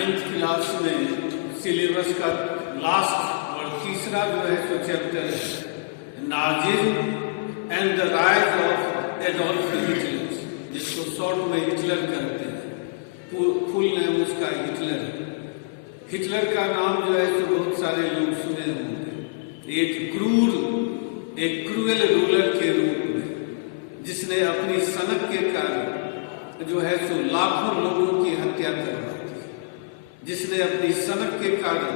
Ninth class में syllabus का last और तीसरा जो है सो चैप्टर है Nazism and the rise of Adolf Hitler, जिसको शॉर्ट में हिटलर कहते हैं। फुल नेम उसका हिटलर है। हिटलर का नाम जो है सो बहुत सारे लोग सुने होंगे। एक क्रूएल रूलर के रूप में, जिसने अपनी सनक के कारण जो है सो लाखों लोगों की हत्या करवा दी, जिसने अपनी सनक के कारण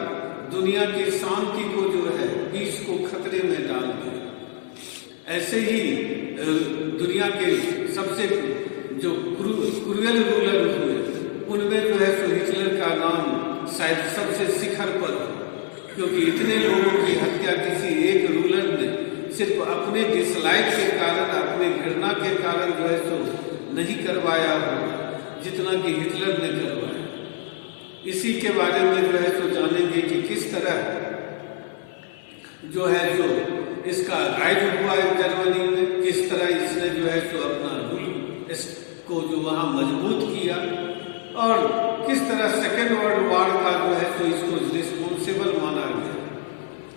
दुनिया की शांति को जो है पीस को खतरे में डाल दिया। ऐसे ही दुनिया के सबसे जो क्रूएल रूलर हुए, उनमें जो है सो हिटलर का नाम शायद सबसे शिखर पर, क्योंकि इतने लोगों की हत्या किसी एक रूलर ने सिर्फ अपने डिसलाइक के कारण, अपने घृणा के कारण जो है सो नहीं करवाया हो, जितना कि हिटलर ने करवाया। इसी के बारे में जो है सो जानेंगे कि किस तरह जो है सो इसका राइज हुआ जर्मनी में, किस तरह इसने जो है सो अपना रूल इसको जो वहाँ मजबूत किया, और किस तरह सेकेंड वर्ल्ड वॉर का जो है सो इसको रिस्पॉन्सिबल माना गया।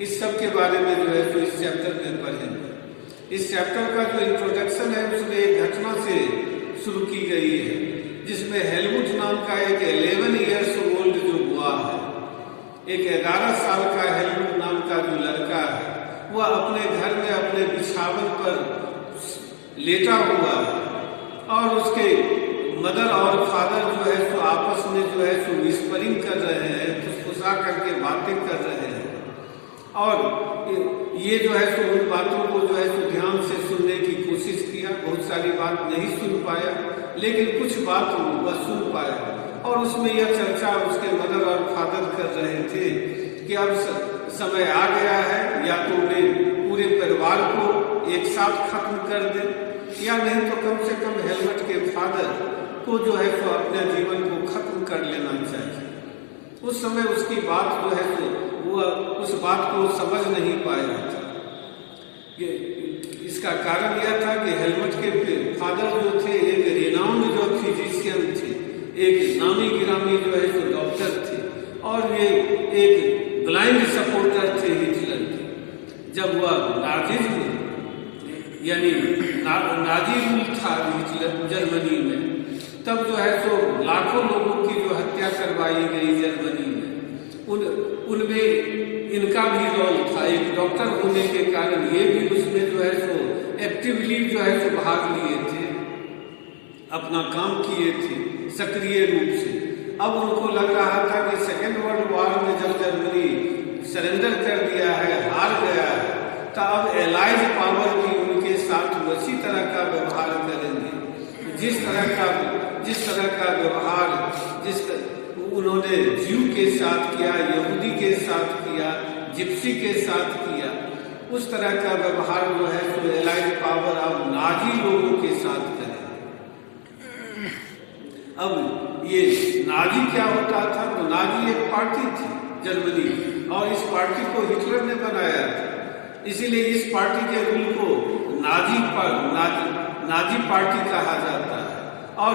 इस सब के बारे में जो है सो इस चैप्टर में पढ़ेंगे। इस चैप्टर का जो इंट्रोडक्शन है उसमें एक घटना से शुरू की गई है, जिसमें हेलमुट नाम का एक 11 ईयर्स ओल्ड जो हुआ है, एक 11 साल का हेलमुट नाम का जो लड़का है, वह अपने घर में अपने बिछावन पर लेटा हुआ है, और उसके मदर और फादर जो है सो आपस में जो है सो विस्परिंग कर रहे हैं, फुसफुसा करके बातें कर रहे हैं, और ये जो है सो उन बातों को जो है सो ध्यान से सुनने की कोशिश किया। बहुत सारी बात नहीं सुन पाया, लेकिन कुछ बात वह सुन पाया, और उसमें यह चर्चा उसके मदर और फादर कर रहे थे कि अब समय आ गया है, या तो वे पूरे परिवार को एक साथ खत्म कर दे, या नहीं तो कम से कम हेलमट के फादर को जो है तो अपने जीवन को खत्म कर लेना चाहिए। उस समय उसकी बात जो है तो वह उस बात को समझ नहीं पाया था। इसका कारण यह था कि हेलमट के फादर जो थे एक रिनाउंड जो फिजिशियन थे, एक नामी गिरामी जो है तो डॉक्टर थे, और ये एक ब्लाइंड सपोर्टर थे हिटलर के। जब वह नाजिज्म यानी नाजी रूल था हिटलर जर्मनी में, तब जो है तो लाखों लोगों की जो हत्या करवाई गई जर्मनी में, उनमें इनका भी रोल था। एक डॉक्टर होने के कारण ये भी उसमें जो है सो एक्टिवली जो है सो भाग लिए थे, अपना काम किए थे सक्रिय रूप से। अब उनको लग रहा था कि सेकेंड वर्ल्ड वॉर में जब जर्मनी सरेंडर कर दिया है, हार गया है, तो अब एलाइज पावर भी उनके साथ उसी तरह का व्यवहार करेंगे, जिस तरह का व्यवहार उन्होंने ज्यू के साथ किया, यहूदी के साथ किया, जिप्सी के साथ किया, उस तरह का व्यवहार जो है तो एलाइड पावर अब नाजी लोगों के साथ करे। अब ये नाजी क्या होता था? तो नाजी एक पार्टी थी जर्मनी, और इस पार्टी को हिटलर ने बनाया था, इसीलिए इस पार्टी के रूल को नाजी पार्टी कहा जाता है। और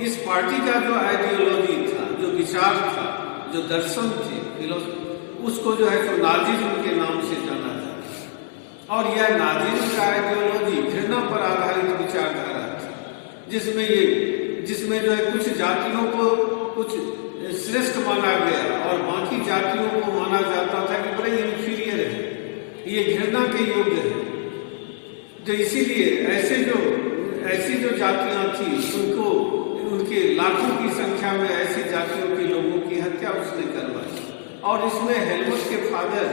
इस पार्टी का जो आइडियोलॉजी था, जो विचार था, जो दर्शन थे, उसको जो है तो नाजिज्म के नाम से जाना जाता है। और यह नाजिज्म का आइडियोलॉजी घृणा पर आधारित विचारधारा थी, जिसमें जो है कुछ जातियों को कुछ श्रेष्ठ माना गया, और बाकी जातियों को माना जाता था कि बड़े इंफीरियर है, ये घृणा के योग्य है। तो इसीलिए ऐसी जो जातियां थी, उनके लाखों की संख्या में ऐसी जातियों के लोगों की हत्या उसने करवाई। और इसमें हेलमट के फादर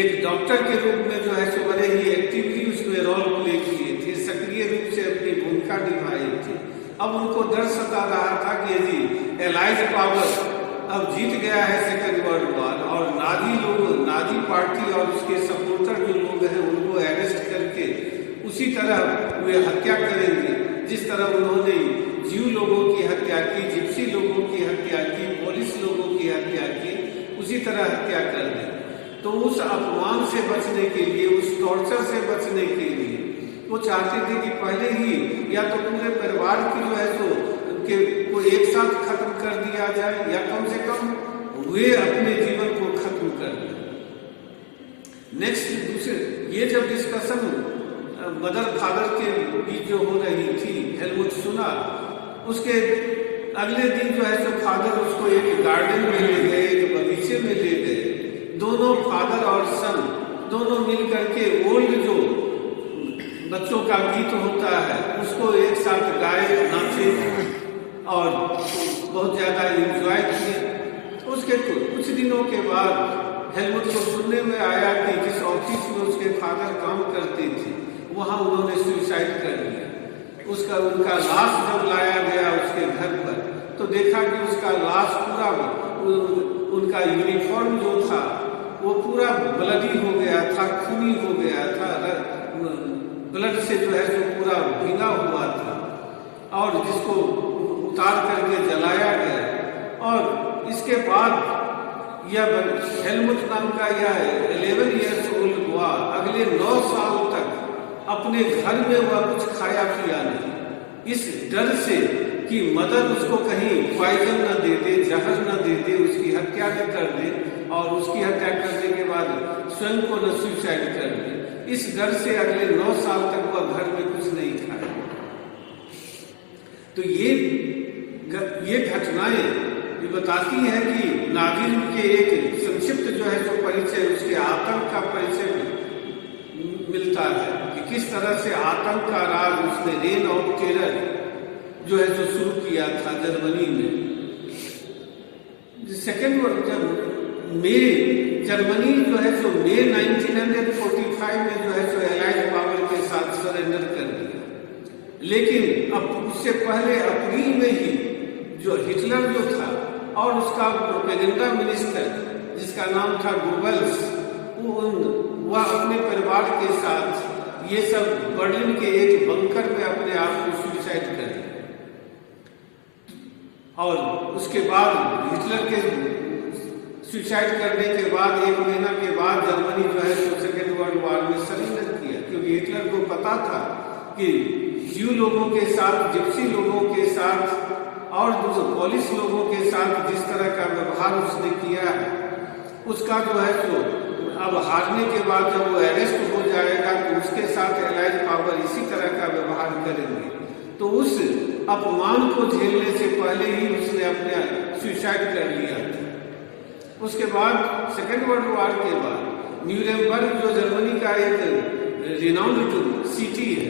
एक डॉक्टर के रूप में जो है सो बड़े ही एक्टिवली उसमें रोल प्ले किए थे, सक्रिय रूप से अपनी भूमिका निभाई थी। अब उनको डर सता रहा था कि यदि एलाइज पावर अब जीत गया है सेकेंड वर्ल्ड वॉर, और नाजी पार्टी और उसके सपोर्टर जो लोग हैं उनको अरेस्ट करके उसी तरह वे हत्या करेंगे, जिस तरह उन्होंने ज्यू लोगों की हत्या की, जिप्सी लोगों की हत्या की, पोलिश लोगों की हत्या की, उसी तरह हत्या कर दें। तो उस अपमान से बचने के लिए, उस टॉर्चर से बचने के लिए वो चाहते थे कि पहले ही या तो पूरे परिवार की जो है तो को एक साथ खत्म कर दिया जाए या कम से कम वे अपने जीवन को खत्म कर दें। नेक्स्ट दूसरे ये जब डिस्कशन मदर फादर के बीच जो हो रही थी, हेलमुट सुना, उसके अगले दिन जो है तो फादर उसको एक गार्डन में ले गए, एक बगीचे में ले गए। दोनों फादर और सन दोनों मिल करके ओल्ड जो बच्चों का गीत होता है उसको एक साथ गाए, नाचे और बहुत ज़्यादा एंजॉय किए। उसके कुछ दिनों के बाद हेलमुट को सुनने में आया कि जिस ऑफिस में उसके फादर काम करते थे वहाँ उन्होंने सुसाइड कर लिया। उनका लाश जब लाया गया उसके घर पर तो देखा कि उसका लाश पूरा, उनका यूनिफॉर्म जो था वो पूरा ब्लडी हो गया था, खूनी हो गया था, ब्लड से जो है जो पूरा भीगा हुआ था, और जिसको उतार करके जलाया गया। और इसके बाद यह हेलमुट नाम का यह 11 ईयर्स ओल्ड हुआ, अगले 9 साल तक अपने घर में वह कुछ खाया पिया नहीं, इस डर से कि मदर उसको कहीं पॉइजन न दे दे, जहर न दे दे, उसकी हत्या न कर दे, और उसकी हत्या करने के बाद स्वयं को न सुसाइड कर दे। इस डर से अगले 9 साल तक वह घर में कुछ नहीं खाया। तो ये घटनाएं ये बताती है कि नाज़िज़्म के एक संक्षिप्त जो है जो परिचय, उसके आतंक का परिचय मिलता है कि किस तरह से आतंक का राज उसने रेन ऑफ टेरर जो है जो शुरू किया था जर्मनी में। सेकेंड वर्ल्ड जर्मनी जो है जो मई 1945 में जो है जो एलाइड पावर के साथ सरेंडर कर दिया, लेकिन अब उससे पहले अप्रैल में ही जो हिटलर जो था और उसका प्रोपेगेंडा मिनिस्टर जिसका नाम था गोबल्स, वह अपने परिवार के साथ ये सब बर्लिन के एक बंकर में अपने आप को सुसाइड कर दिया। और उसके बाद हिटलर के सुसाइड करने के बाद 1 महीना के बाद जर्मनी जो है तो सेकेंड वर्ल्ड वॉर में सरेंडर किया, क्योंकि हिटलर को पता था कि ज्यू लोगों के साथ, जिप्सी लोगों के साथ और पोलिश लोगों के साथ जिस तरह का व्यवहार उसने किया है, उसका जो है तो अब हारने के बाद जब वो अरेस्ट हो जाएगा तो उसके साथ एलाइड पावर इसी तरह का व्यवहार करेंगे। तो उस अपमान को झेलने से पहले ही उसने अपने सुसाइड कर लिया था। उसके बाद सेकेंड वर्ल्ड वॉर के बाद न्यूरेमबर्ग जो जर्मनी का एक रिनाउंड सिटी है,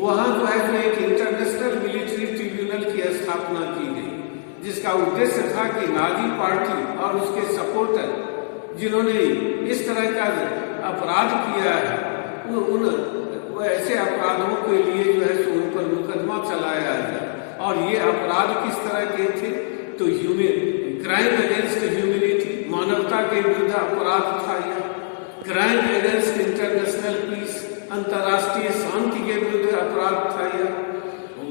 वहाँ जो है जो एक इंटरनेशनल मिलिट्री ट्रिब्यूनल की स्थापना की गई, जिसका उद्देश्य था कि नाजी पार्टी और उसके सपोर्टर जिन्होंने इस तरह का अपराध किया है वो ऐसे अपराधों के लिए जो है तो उन पर मुकदमा चलाया जाए। और ये अपराध किस तरह के थे तो क्राइम अगेंस्ट ह्यूमैनिटी, मानवता के विरुद्ध अपराध था यह। क्राइम अगेंस्ट इंटरनेशनल पीस, अंतर्राष्ट्रीय शांति के विरुद्ध अपराध था यह।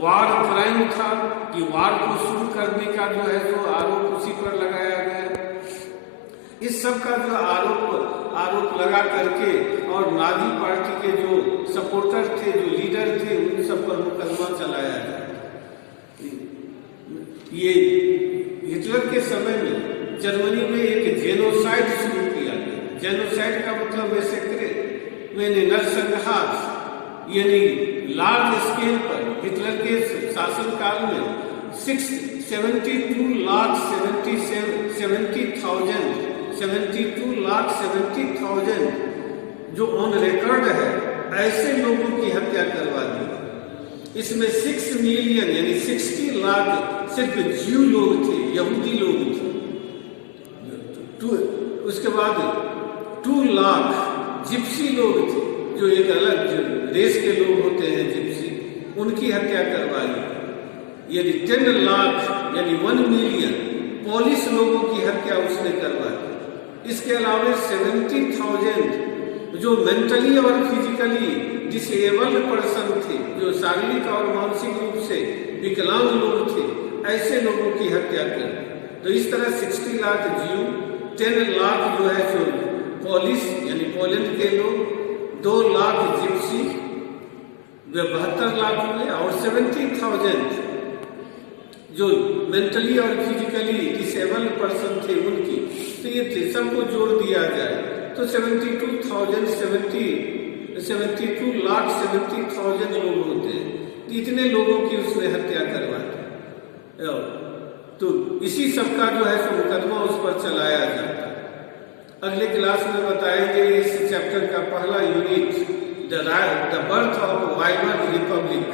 वार क्राइम था कि वार को शुरू करने का जो है तो आरोप उसी पर लगाया गया। इस सब का जो आरोप लगा करके और नाजी पार्टी के जो सपोर्टर थे, जो लीडर थे, उन सब पर मुकदमा चलाया गया। ये हिटलर के समय में जर्मनी में एक जेनोसाइड शुरू किया गया। जेनोसाइड का मतलब मैसेक्रे, मैंने नरसंहार, यानी लार्ज स्केल पर हिटलर के शासनकाल में 72,70,000 जो ऑन रिकॉर्ड है ऐसे लोगों की हत्या करवा दी। इसमें 6 मिलियन यानी 60 लाख सिर्फ ज्यू लोग थे, यहूदी लोग थे। उसके बाद 2 लाख जिप्सी लोग थे, जो एक अलग देश के लोग होते हैं जिप्सी, उनकी हत्या करवाई। यानी 10 लाख यानी 1 मिलियन पोलिश लोगों की हत्या उसने करवाई। इसके अलावा 70,000 जो मेंटली और फिजिकली डिसेबल्ड पर्सन थे, जो शारीरिक और मानसिक रूप से विकलांग लोग थे, ऐसे लोगों की हत्या कर। तो इस तरह 60 लाख ज्यू, 10 लाख जो है जो पोलिश यानी पोलैंड के लोग, 2 लाख जिप्सी, 72 लाख हुए, और 70,000 जो मेंटली और फिजिकली डिसेबल पर्सन थे उनकी, तो ये थे, सबको जोड़ दिया जाए तो 72,70,000 लोग होते हैं। इतने लोगों की उसने हत्या करवा दी। तो इसी सबका जो है सो मुकदमा उस पर चलाया जाता है। अगले क्लास में बताएंगे इस चैप्टर का पहला unit, the birth of Weimar Republic.